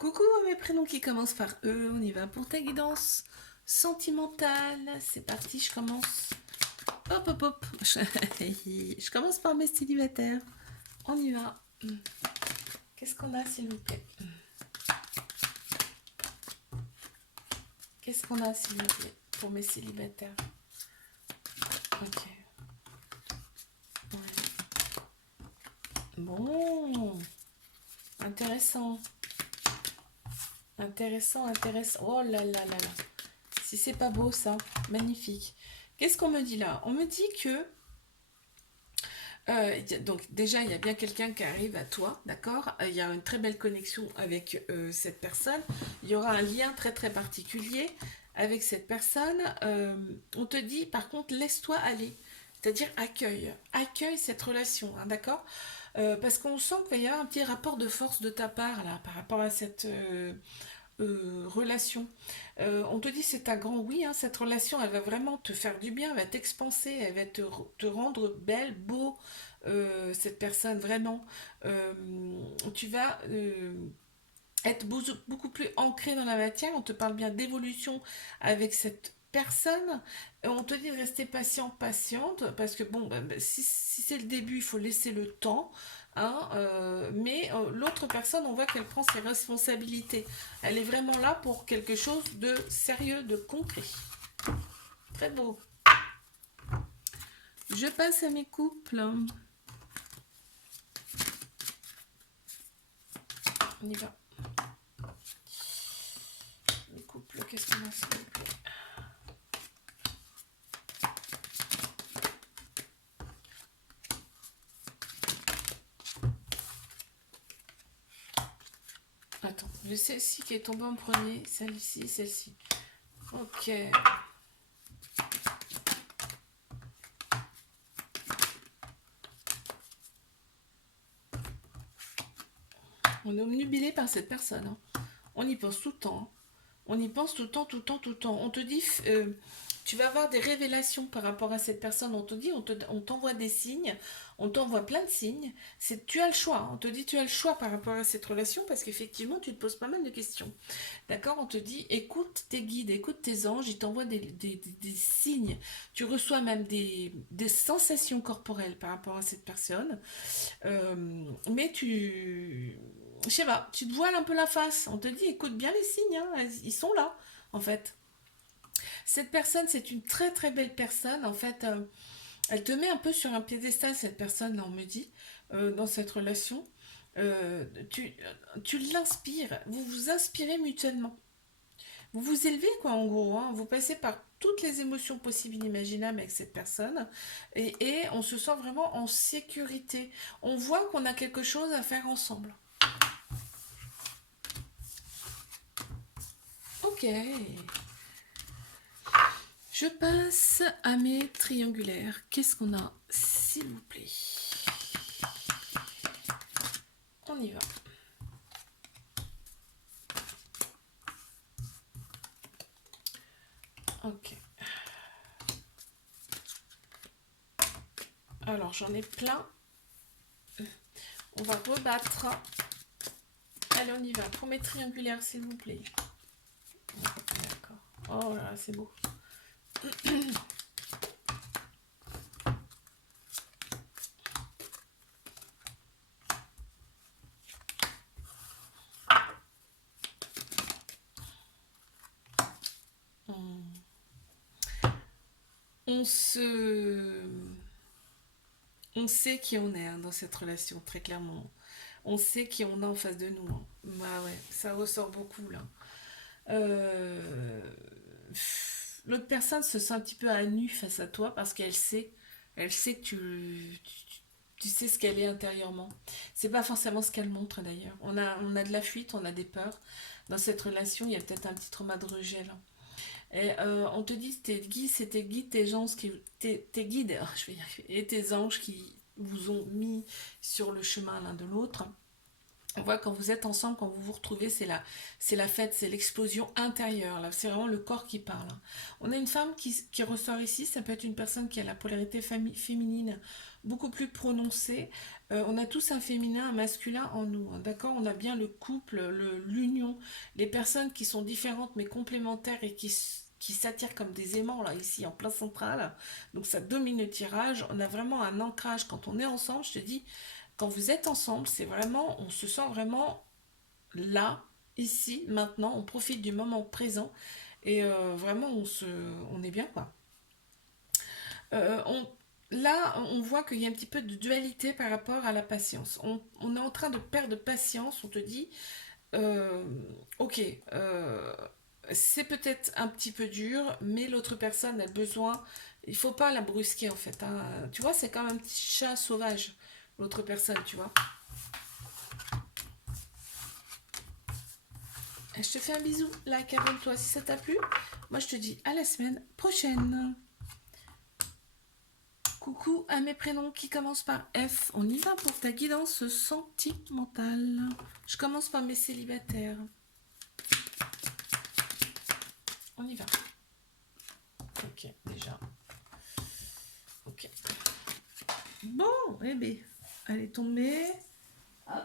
Coucou à mes prénoms qui commencent par E, on y va pour ta guidance sentimentale. C'est parti, je commence. Hop, hop, hop. Je commence par mes célibataires. On y va. Qu'est-ce qu'on a, s'il vous plaît? Qu'est-ce qu'on a, s'il vous plaît, pour mes célibataires? Ok. Ouais. Bon. Intéressant. Intéressant, intéressant. Oh là là là là. Si c'est pas beau, ça. Magnifique. Qu'est-ce qu'on me dit là? On me dit que donc déjà, il y a bien quelqu'un qui arrive à toi, d'accord? Il y a une très belle connexion avec cette personne. Il y aura un lien très très particulier avec cette personne. On te dit, par contre, laisse-toi aller. C'est-à-dire accueille. Accueille cette relation, hein, d'accord? Parce qu'on sent qu'il va y avoir un petit rapport de force de ta part, là, par rapport à cette relation. On te dit c'est un grand oui, hein, cette relation, elle va vraiment te faire du bien, elle va t'expanser, elle va te rendre belle, beau, cette personne, vraiment. Euh, Tu vas être beaucoup plus ancré dans la matière, on te parle bien d'évolution avec cette personne. On te dit de rester patient, patiente, parce que bon, si c'est le début, il faut laisser le temps. Hein, mais l'autre personne, on voit qu'elle prend ses responsabilités. Elle est vraiment là pour quelque chose de sérieux, de concret. Très beau. Je passe à mes couples. On y va. Les couples, qu'est-ce qu'on a s'il vous plaît? Attends, je sais celle-ci qui est tombée en premier, celle-ci, celle-ci. Ok. On est omnubilé par cette personne, hein. On y pense tout le temps, hein. On y pense tout le temps, tout le temps, tout le temps. On te dit, tu vas avoir des révélations par rapport à cette personne. On te dit, on t'envoie des signes, on t'envoie plein de signes. Tu as le choix, hein. On te dit, tu as le choix par rapport à cette relation parce qu'effectivement, tu te poses pas mal de questions. D'accord? On te dit, écoute tes guides, écoute tes anges, ils t'envoient des signes. Tu reçois même des sensations corporelles par rapport à cette personne. Mais je sais pas, tu te voiles un peu la face. On te dit, écoute bien les signes, hein, ils sont là, en fait. Cette personne, c'est une très très belle personne. En fait, elle te met un peu sur un piédestal, cette personne, là, on me dit, dans cette relation. Euh, tu, tu l'inspires, vous vous inspirez mutuellement. Vous vous élevez, quoi, en gros, hein. Vous passez par toutes les émotions possibles et inimaginables avec cette personne et on se sent vraiment en sécurité. On voit qu'on a quelque chose à faire ensemble. Ok. Je passe à mes triangulaires. Qu'est-ce qu'on a, s'il vous plaît? On y va. Ok. Alors, j'en ai plein. On va rebattre. Allez, on y va. Pour mes triangulaires, s'il vous plaît. D'accord. Oh là là, c'est beau. On se... On sait qui on est, hein, dans cette relation, très clairement. On sait qui on a en face de nous, hein. Bah ouais, ça ressort beaucoup là. Euh, L'autre personne se sent un petit peu à nu face à toi parce elle sait que tu sais ce qu'elle est intérieurement. C'est pas forcément ce qu'elle montre d'ailleurs. On a de la fuite, on a des peurs. Dans cette relation, il y a peut-être un petit trauma de rejet là. Et on te dit c'est tes guides, tes guides, je vais y arriver, et tes anges qui vous ont mis sur le chemin l'un de l'autre. On voit quand vous êtes ensemble, quand vous vous retrouvez, c'est la fête, c'est l'explosion intérieure. Là, c'est vraiment le corps qui parle. On a une femme qui ressort ici. Ça peut être une personne qui a la polarité féminine beaucoup plus prononcée. On a tous un féminin, un masculin en nous. Hein, d'accord. On a bien le couple, l'union, les personnes qui sont différentes mais complémentaires et qui s'attirent comme des aimants là ici en plein central. Donc ça domine le tirage. On a vraiment un ancrage quand on est ensemble. Je te dis, quand vous êtes ensemble, c'est vraiment, on se sent vraiment là, ici, maintenant, on profite du moment présent et vraiment on est bien quoi. Euh, on, Là, on voit qu'il y a un petit peu de dualité par rapport à la patience. On est en train de perdre patience, on te dit, euh, ok, euh, c'est peut-être un petit peu dur, mais l'autre personne a besoin, il faut pas la brusquer en fait. Hein. Tu vois, c'est comme un petit chat sauvage, l'autre personne, tu vois. Je te fais un bisou, like, abonne-toi si ça t'a plu. Moi, je te dis à la semaine prochaine. Coucou à mes prénoms qui commencent par F. On y va pour ta guidance sentimentale. Je commence par mes célibataires. On y va. Ok, déjà. Ok. Bon, eh bien, elle est tombée. Hop.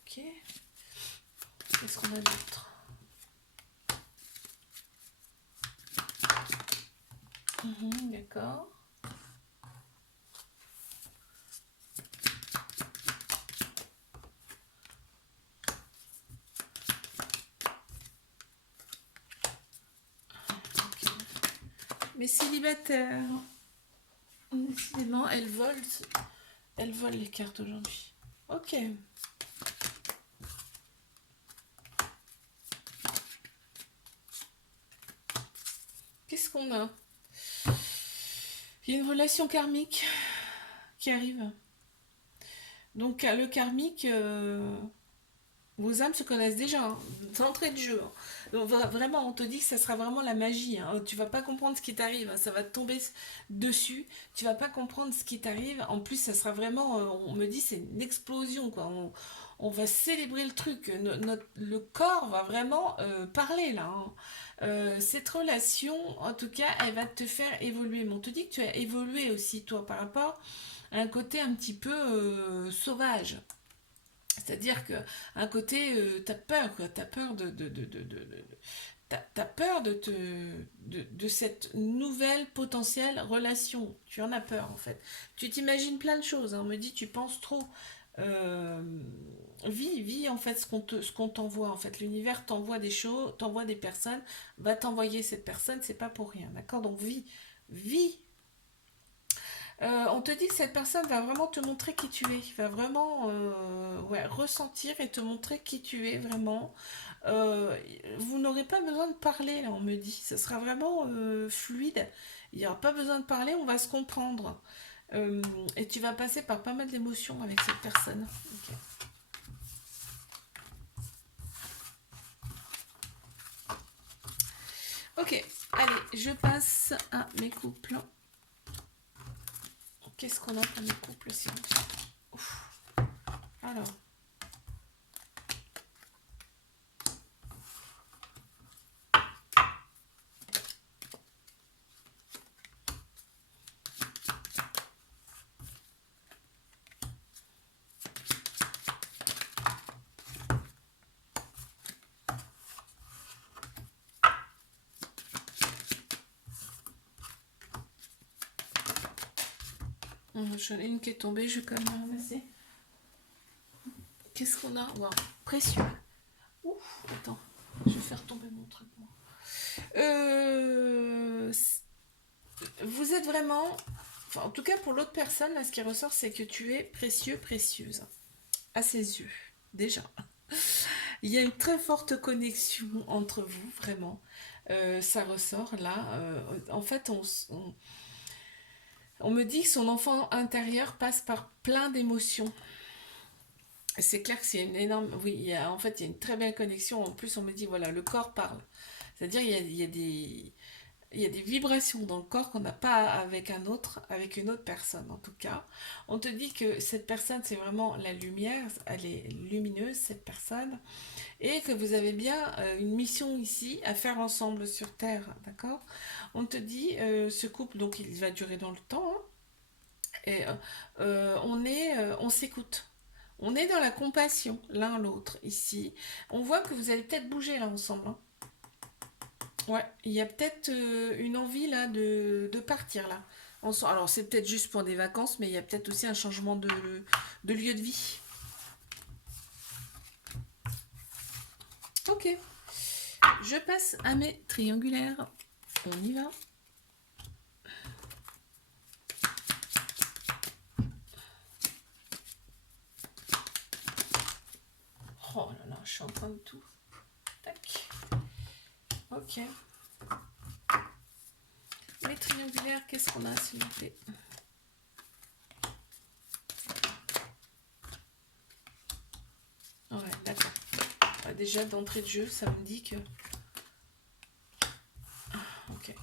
Ok. Qu'est-ce qu'on a d'autre? D'accord. Ok. Mes célibataires. Décidément, elles volent les cartes aujourd'hui. Ok. Qu'est-ce qu'on a? Il y a une relation karmique qui arrive. Donc le karmique, vos âmes se connaissent déjà, hein, d'entrée de jeu. Hein. Donc vraiment, on te dit que ça sera vraiment la magie. Hein. Tu vas pas comprendre ce qui t'arrive, hein. Ça va te tomber dessus. Tu vas pas comprendre ce qui t'arrive. En plus, ça sera vraiment, on me dit, c'est une explosion, quoi. On va célébrer le truc. Le corps va vraiment parler là. Hein. Cette relation, en tout cas, elle va te faire évoluer. Mais on te dit que tu as évolué aussi, toi, par rapport à un côté un petit peu sauvage. C'est-à-dire que un côté, t'as peur, quoi. T'as peur t'as peur de cette nouvelle potentielle relation. Tu en as peur, en fait. Tu t'imagines plein de choses. Hein. On me dit, tu penses trop. Euh, vis en fait ce qu'on t'envoie. En fait, l'univers t'envoie des choses, t'envoie des personnes, va t'envoyer cette personne, c'est pas pour rien. D'accord. Donc, vis. On te dit que cette personne va vraiment te montrer qui tu es, va vraiment ouais, ressentir et te montrer qui tu es vraiment. Euh, vous n'aurez pas besoin de parler, là, on me dit. Ce sera vraiment fluide. Il n'y aura pas besoin de parler, on va se comprendre. Euh, et tu vas passer par pas mal d'émotions avec cette personne. Ok. Ok, allez, je passe à mes couples. Qu'est-ce qu'on a pour mes couples si on... Ouf. Alors, j'en ai une qui est tombée, je vais quand même la ramasser. Qu'est-ce qu'on a? Wow, précieux. Ouf, attends, je vais faire tomber mon truc. Moi. Euh, vous êtes vraiment, enfin, en tout cas pour l'autre personne, là, ce qui ressort, c'est que tu es précieux, précieuse, à ses yeux, déjà. Il y a une très forte connexion entre vous, vraiment. Ça ressort là. En fait, on me dit que son enfant intérieur passe par plein d'émotions. C'est clair que c'est une énorme. Oui, en fait, il y a une très belle connexion. En plus, on me dit, voilà, le corps parle. C'est-à-dire, il y a des. Il y a des vibrations dans le corps qu'on n'a pas avec un autre, avec une autre personne en tout cas. On te dit que cette personne, c'est vraiment la lumière, elle est lumineuse, cette personne, et que vous avez bien une mission ici à faire ensemble sur Terre, d'accord? On te dit, ce couple, donc il va durer dans le temps, hein, et on s'écoute. On est dans la compassion l'un l'autre ici. On voit que vous allez peut-être bouger là ensemble, hein. Ouais, il y a peut-être une envie là de partir là. Alors c'est peut-être juste pour des vacances, mais il y a peut-être aussi un changement de lieu de vie. Ok, je passe à mes triangulaires. On y va. Oh là là, je suis en train de tout. Tac. Ok. Les triangulaires, qu'est-ce qu'on a s'il vous plaît? Ouais, d'accord. Ouais, déjà d'entrée de jeu, ça me dit que... Ok.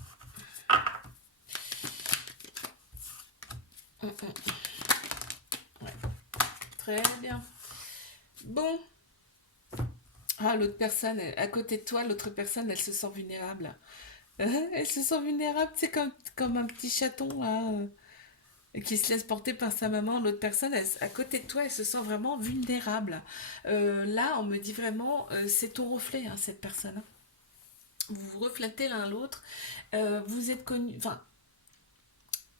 Ouais, très bien. Bon. Ah, l'autre personne, à côté de toi, l'autre personne, elle se sent vulnérable. Elle se sent vulnérable, c'est comme un petit chaton là, qui se laisse porter par sa maman. L'autre personne, à côté de toi, elle se sent vraiment vulnérable. Là, on me dit vraiment, c'est ton reflet, hein, cette personne, hein. Vous vous reflétez l'un l'autre. Vous êtes connus. Enfin,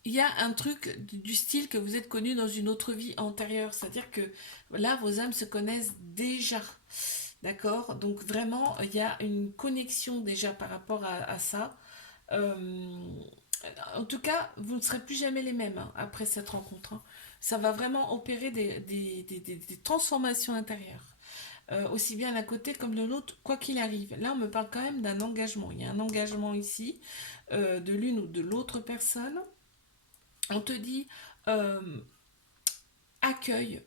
il y a un truc du style que vous êtes connus dans une autre vie antérieure. C'est-à-dire que là, vos âmes se connaissent déjà. D'accord? Donc vraiment, il y a une connexion déjà par rapport à ça. Euh, En tout cas, vous ne serez plus jamais les mêmes, hein, après cette rencontre, hein. Ça va vraiment opérer des transformations intérieures. Aussi bien d'un côté comme de l'autre, quoi qu'il arrive. Là, on me parle quand même d'un engagement. Il y a un engagement ici, de l'une ou de l'autre personne. On te dit, euh, accueille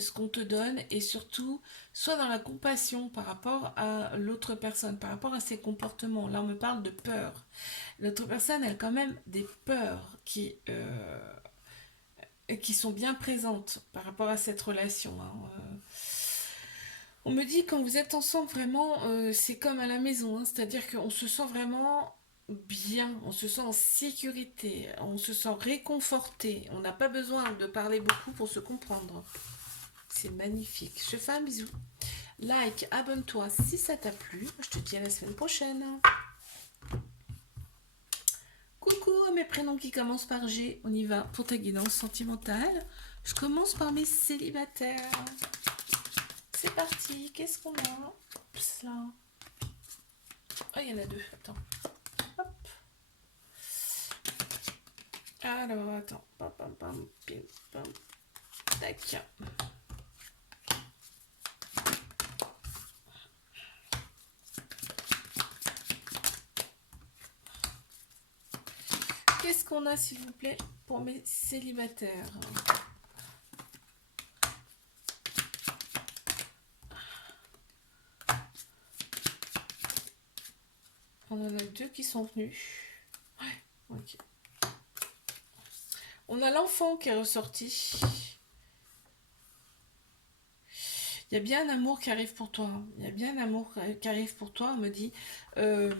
ce qu'on te donne et surtout, sois dans la compassion par rapport à l'autre personne, par rapport à ses comportements. Là, on me parle de peur. L'autre personne, elle a quand même des peurs qui sont bien présentes par rapport à cette relation, hein. On me dit quand vous êtes ensemble, vraiment, c'est comme à la maison, hein, c'est-à-dire qu'on se sent vraiment bien, on se sent en sécurité, on se sent réconforté. On n'a pas besoin de parler beaucoup pour se comprendre. C'est magnifique. Je te fais un bisou. Like, abonne-toi si ça t'a plu. Je te dis à la semaine prochaine. Coucou à mes prénoms qui commencent par G. On y va pour ta guidance sentimentale. Je commence par mes célibataires. C'est parti. Qu'est-ce qu'on a? Oups, là. Oh, il y en a deux. Attends. Hop. Alors, attends. Pam, pam, pam, pim, pam. Tac. Qu'est-ce qu'on a, s'il vous plaît, pour mes célibataires? On en a deux qui sont venus. Ouais, ok. On a l'enfant qui est ressorti. Il y a bien un amour qui arrive pour toi, hein. Il y a bien un amour qui arrive pour toi. On me dit, euh,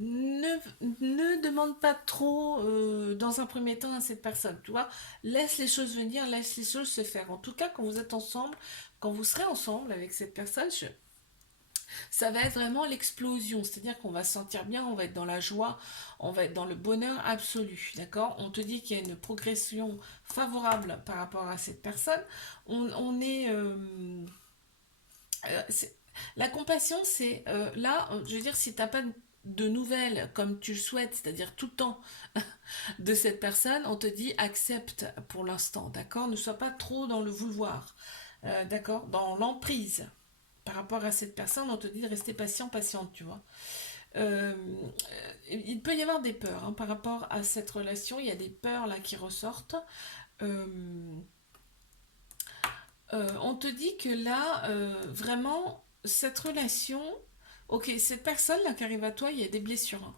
ne, ne demande pas trop dans un premier temps à cette personne, tu vois. Laisse les choses venir, laisse les choses se faire. En tout cas, quand vous êtes ensemble, quand vous serez ensemble avec cette personne, ça va être vraiment l'explosion. C'est-à-dire qu'on va se sentir bien, on va être dans la joie, on va être dans le bonheur absolu. D'accord? On te dit qu'il y a une progression favorable par rapport à cette personne. On est, c'est- la compassion, c'est là, je veux dire, si t'as pas de nouvelles comme tu le souhaites, c'est-à-dire tout le temps de cette personne, on te dit accepte pour l'instant, d'accord? Ne sois pas trop dans le vouloir, d'accord? Dans l'emprise par rapport à cette personne, on te dit de rester patient, patiente, tu vois. Euh, il peut y avoir des peurs, hein, par rapport à cette relation, il y a des peurs là qui ressortent. Euh, on te dit que là, vraiment, cette relation, Ok, cette personne-là qui arrive à toi, il y a des blessures, hein.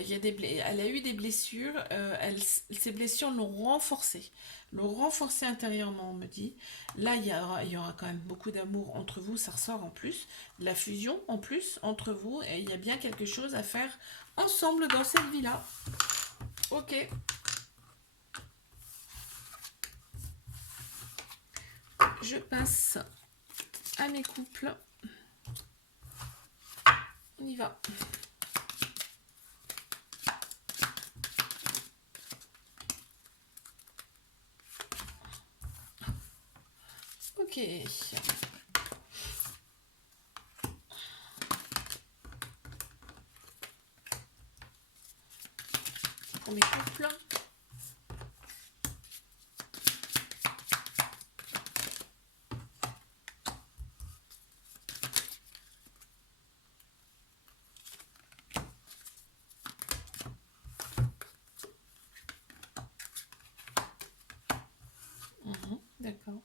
Il y a elle a eu des blessures, ces blessures l'ont renforcée intérieurement, on me dit. Là, il y aura quand même beaucoup d'amour entre vous, ça ressort en plus, de la fusion en plus entre vous, et il y a bien quelque chose à faire ensemble dans cette vie-là. Ok, je passe à mes couples. On y va. Ok. Pour mes couples. D'accord.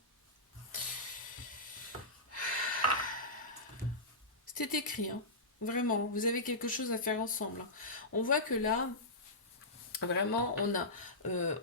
C'était écrit, hein. Vraiment, vous avez quelque chose à faire ensemble, hein. On voit que là, vraiment,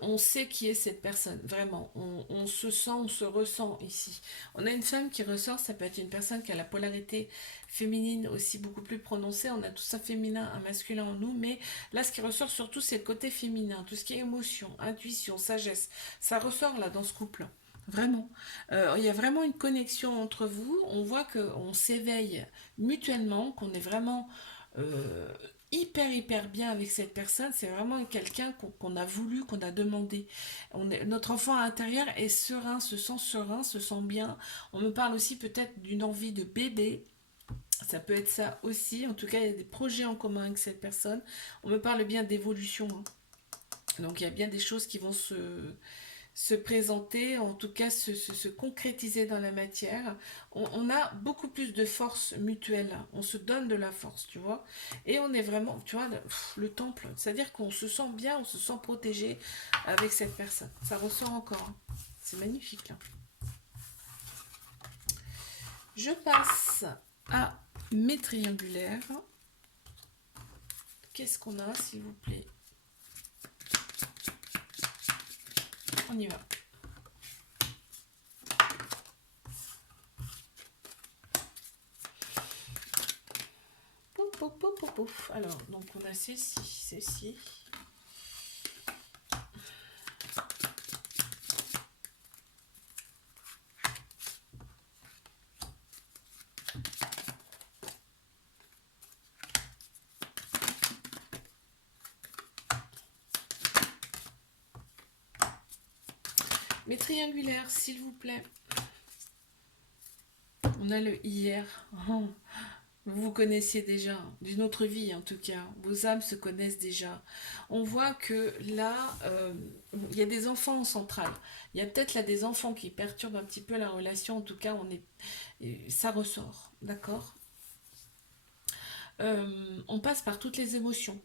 on sait qui est cette personne. Vraiment, on se sent, on se ressent ici. On a une femme qui ressort, ça peut être une personne qui a la polarité féminine aussi beaucoup plus prononcée. On a tout ça féminin, un masculin en nous, mais là, ce qui ressort surtout, c'est le côté féminin, tout ce qui est émotion, intuition, sagesse. Ça ressort là dans ce couple. Vraiment. Il y a vraiment une connexion entre vous. On voit qu'on s'éveille mutuellement, qu'on est vraiment euh, hyper bien avec cette personne. C'est vraiment quelqu'un qu'on a voulu, qu'on a demandé. Notre enfant à l'intérieur est serein, se sent bien. On me parle aussi peut-être d'une envie de bébé. Ça peut être ça aussi. En tout cas, il y a des projets en commun avec cette personne. On me parle bien d'évolution, hein. Donc il y a bien des choses qui vont se présenter, en tout cas se concrétiser dans la matière. On a beaucoup plus de force mutuelle, on se donne de la force, tu vois. Et on est vraiment, tu vois, le temple, c'est-à-dire qu'on se sent bien, on se sent protégé avec cette personne. Ça ressort encore, hein. C'est magnifique, là. Je passe à mes triangulaires. Qu'est-ce qu'on a, s'il vous plaît? On y va. Pouf, pouf, pouf, pouf, pouf. Alors, donc on a ceci. Mes triangulaires, s'il vous plaît. On a le hier. Oh, vous vous connaissiez déjà, d'une autre vie en tout cas. Vos âmes se connaissent déjà. On voit que là, il y a des enfants en centrale. Il y a peut-être là des enfants qui perturbent un petit peu la relation. En tout cas, ça ressort, d'accord. On passe par toutes les émotions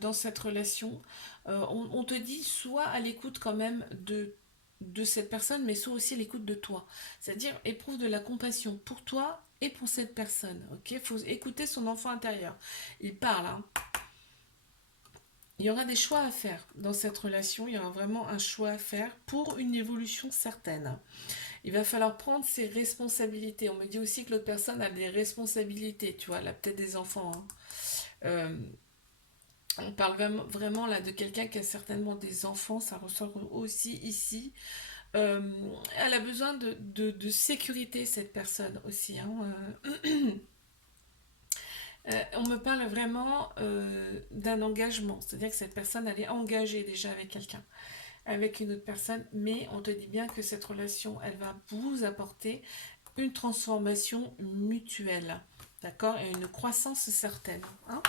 dans cette relation. On te dit soit à l'écoute quand même de cette personne, mais soit aussi à l'écoute de toi. C'est-à-dire éprouve de la compassion pour toi et pour cette personne. Ok, il faut écouter son enfant intérieur. Il parle, hein. Il y aura des choix à faire dans cette relation. Il y aura vraiment un choix à faire pour une évolution certaine. Il va falloir prendre ses responsabilités. On me dit aussi que l'autre personne a des responsabilités. Tu vois, elle a peut-être des enfants, hein. Euh, on parle vraiment là de quelqu'un qui a certainement des enfants, ça ressort aussi ici. Euh, Elle a besoin de sécurité, cette personne aussi, hein. On me parle vraiment d'un engagement, c'est-à-dire que cette personne, elle est engagée déjà avec quelqu'un, avec une autre personne, mais on te dit bien que cette relation, elle va vous apporter une transformation mutuelle, d'accord, et une croissance certaine, hein.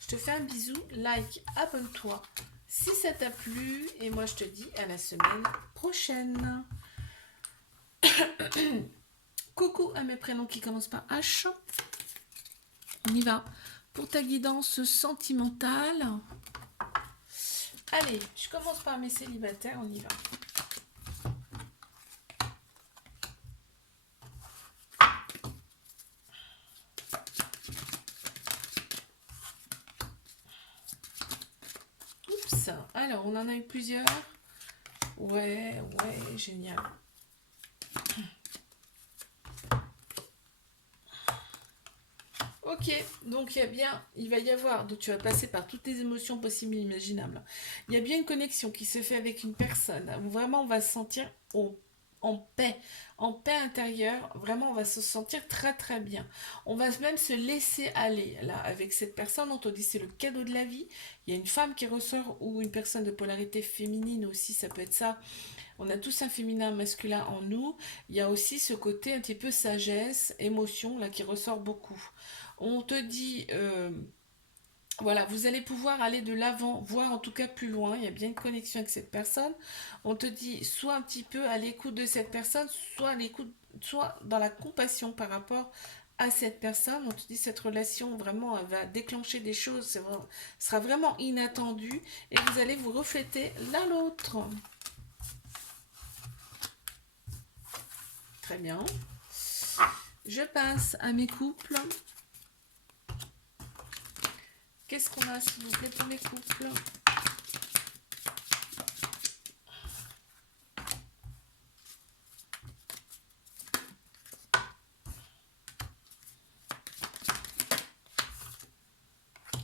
Je te fais un bisou, like, abonne-toi si ça t'a plu, et moi je te dis à la semaine prochaine. Coucou à mes prénoms qui commencent par H. On y va pour ta guidance sentimentale. Allez, je commence par mes célibataires, on y va. Alors, on en a eu plusieurs. Ouais, ouais, génial. Ok, donc il va y avoir, donc tu vas passer par toutes les émotions possibles et imaginables. Il y a bien une connexion qui se fait avec une personne, où vraiment on va se sentir en paix intérieure, vraiment on va se sentir très très bien. On va même se laisser aller là avec cette personne, on te dit c'est le cadeau de la vie. Il y a une femme qui ressort ou une personne de polarité féminine aussi, ça peut être ça. On a tous un féminin, un masculin en nous. Il y a aussi ce côté un petit peu sagesse, émotion là qui ressort beaucoup. On te dit, voilà, vous allez pouvoir aller de l'avant, voir en tout cas plus loin. Il y a bien une connexion avec cette personne. On te dit, soit un petit peu à l'écoute de cette personne, soit à l'écoute, soit dans la compassion par rapport à cette personne. On te dit, cette relation vraiment elle va déclencher des choses, sera vraiment inattendu et vous allez vous refléter l'un l'autre. Très bien. Je passe à mes couples. Qu'est-ce qu'on a, s'il vous plaît, pour mes couples?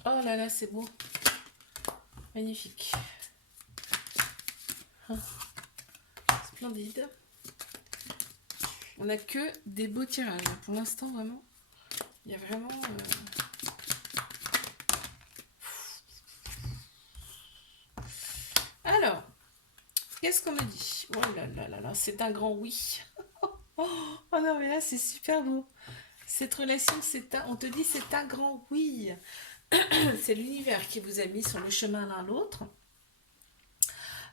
Oh là là, c'est beau. Magnifique. Splendide. On n'a que des beaux tirages. Pour l'instant, vraiment. Il y a vraiment... Alors, qu'est-ce qu'on me dit? Oh là là là là, c'est un grand oui. Oh non, mais là, c'est super beau. Cette relation, on te dit c'est un grand oui. C'est l'univers qui vous a mis sur le chemin l'un l'autre.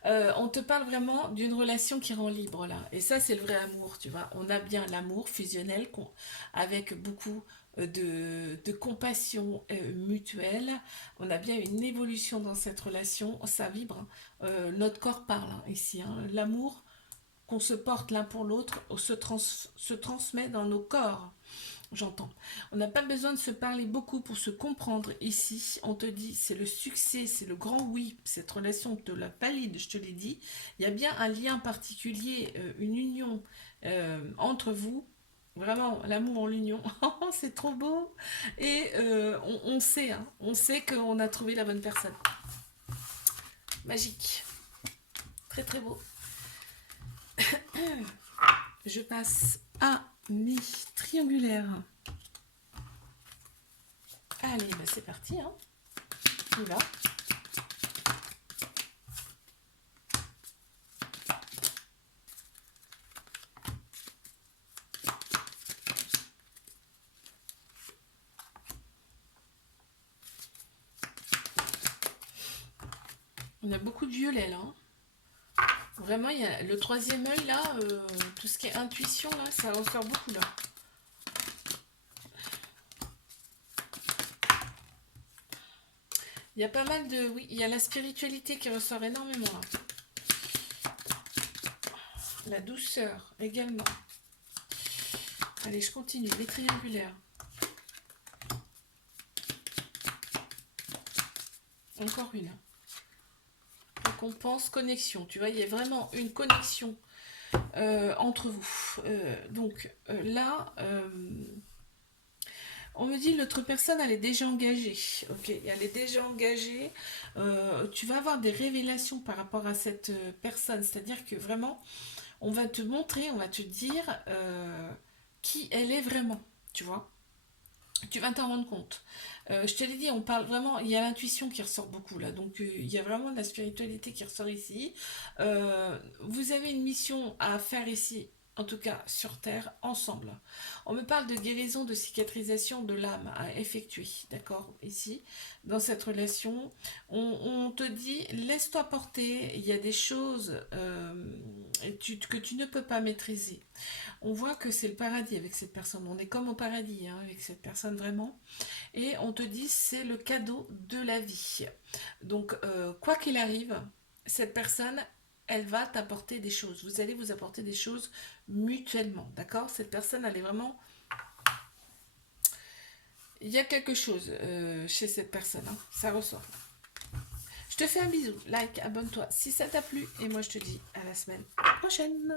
On te parle vraiment d'une relation qui rend libre là. Et ça, c'est le vrai amour, tu vois. On a bien l'amour fusionnel avec beaucoup de compassion mutuelle. On a bien une évolution dans cette relation. Ça vibre, hein. Notre corps parle hein, ici, hein. L'amour qu'on se porte l'un pour l'autre se transmet dans nos corps. J'entends. On n'a pas besoin de se parler beaucoup pour se comprendre ici. On te dit, c'est le succès, c'est le grand oui. Cette relation te la valide, je te l'ai dit. Il y a bien un lien particulier, une union entre vous. Vraiment, l'amour en l'union. C'est trop beau. Et on sait, hein, on sait qu'on a trouvé la bonne personne. Magique. Très très beau. Je passe à mes triangulaires. Allez, bah c'est parti, hein. On y va. On a beaucoup de violet là, hein. Vraiment, il y a le troisième œil là, tout ce qui est intuition là, ça va faire beaucoup là. Il y a pas mal de... Oui, il y a la spiritualité qui ressort énormément là. La douceur également. Allez, je continue. Les triangulaires. Encore une. Donc on pense connexion. Tu vois, il y a vraiment une connexion entre vous. Là... on me dit l'autre personne, elle est déjà engagée. Ok, elle est déjà engagée. Tu vas avoir des révélations par rapport à cette personne. C'est-à-dire que vraiment, on va te montrer, on va te dire qui elle est vraiment. Tu vois, tu vas t'en rendre compte. Je te l'ai dit, on parle vraiment, il y a l'intuition qui ressort beaucoup là. Donc il y a vraiment de la spiritualité qui ressort ici. Vous avez une mission à faire ici. En tout cas, sur Terre, ensemble. On me parle de guérison, de cicatrisation de l'âme à effectuer, d'accord, ici, dans cette relation. On te dit, laisse-toi porter, il y a des choses que tu ne peux pas maîtriser. On voit que c'est le paradis avec cette personne, on est comme au paradis hein, avec cette personne vraiment. Et on te dit, c'est le cadeau de la vie. Donc, quoi qu'il arrive, cette personne, elle va t'apporter des choses. Vous allez vous apporter des choses mutuellement, d'accord? Cette personne, elle est vraiment... Il y a quelque chose chez cette personne, hein, ça ressort. Je Je te fais un bisou, like, abonne-toi si ça t'a plu. Et moi, je te dis à la semaine prochaine.